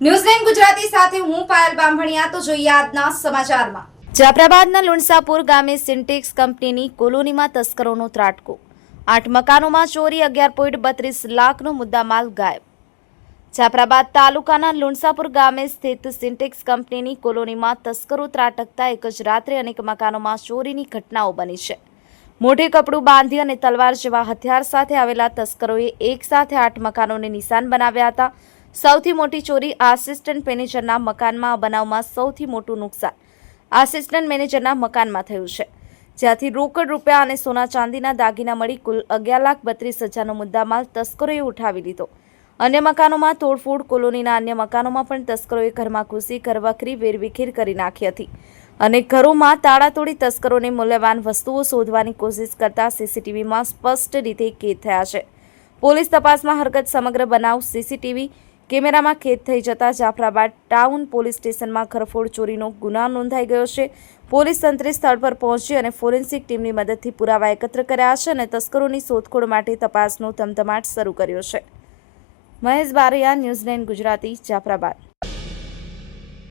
ન્યૂઝલેન્ડ ગુજરાતી સાથે હું પાયલ બામણિયા, તો જોઈએ આજના સમાચારમાં. જાફરાબાદના લુણસાપુર ગામે સિન્ટેક્સ કંપનીની કોલોનીમાં તસ્કરોનો ત્રાટકો. આઠ મકાનોમાં ચોરી, અગિયાર પોઈન્ટ બત્રીસ લાખનો મુદ્દામાલ ગાયબ. જાફરાબાદ તાલુકાના લુણસાપુર ગામે સ્થિત સિન્ટેક્સ કંપનીની કોલોનીમાં તસ્કરો ત્રાટકતા એક જ રાત્રે અનેક મકાનોમાં ચોરીની ઘટનાઓ બની છે. મોઢે કપડું બાંધી અને તલવાર જેવા હથિયાર સાથે આવેલા તસ્કરોએ એક સાથે આઠ મકાનોને નિશાન બનાવ્યા હતા. સૌથી મોટી ચોરી આસિસ્ટન્ટ મેનેજરના મકાનમાં બનાવમાં સૌથી મોટું નુકસાન આસિસ્ટન્ટ મેનેજરના મકાનમાં થયું છે. જ્યાંથી રોકડ રૂપિયા અને સોના ચાંદીના દાગીના મળી કુલ અગિયાર લાખ બત્રીસ હજારનો મુદ્દામાલ તસ્કરોએ ઉઠાવી લીધો. અન્ય મકાનોમાં તોડફોડ, કોલોનીના અન્ય મકાનોમાં પણ તસ્કરોએ ઘરમાં ઘૂસી, ઘરવખરી, વેરવિખેર કરી નાખી હતી અને ઘરોમાં તાળા તોડી તસ્કરોને મૂલ્યવાન વસ્તુઓ શોધવાની કોશિશ કરતા સીસીટીવીમાં સ્પષ્ટ રીતે કેદ થયા છે. પોલીસ તપાસમાં હરકત સમગ્ર બનાવ સીસીટીવી કેમેરામાં કેદ થઈ જતા જાફરાબાદ ટાઉન પોલીસ સ્ટેશનમાં ઘરફોડ ચોરીનો ગુના નોંધાઈ ગયો છે. પોલીસ તંત્રે સ્થળ પર પહોંચી અને ફોરેન્સિક ટીમની મદદથી પુરાવા એકત્ર કર્યા છે અને તસ્કરોની શોધખોળ માટે તપાસનો ધમધમાટ શરૂ કર્યો છે. મહેશ બારૈયા ન્યૂઝલેન્ડ ગુજરાતી, જાફરાબાદ.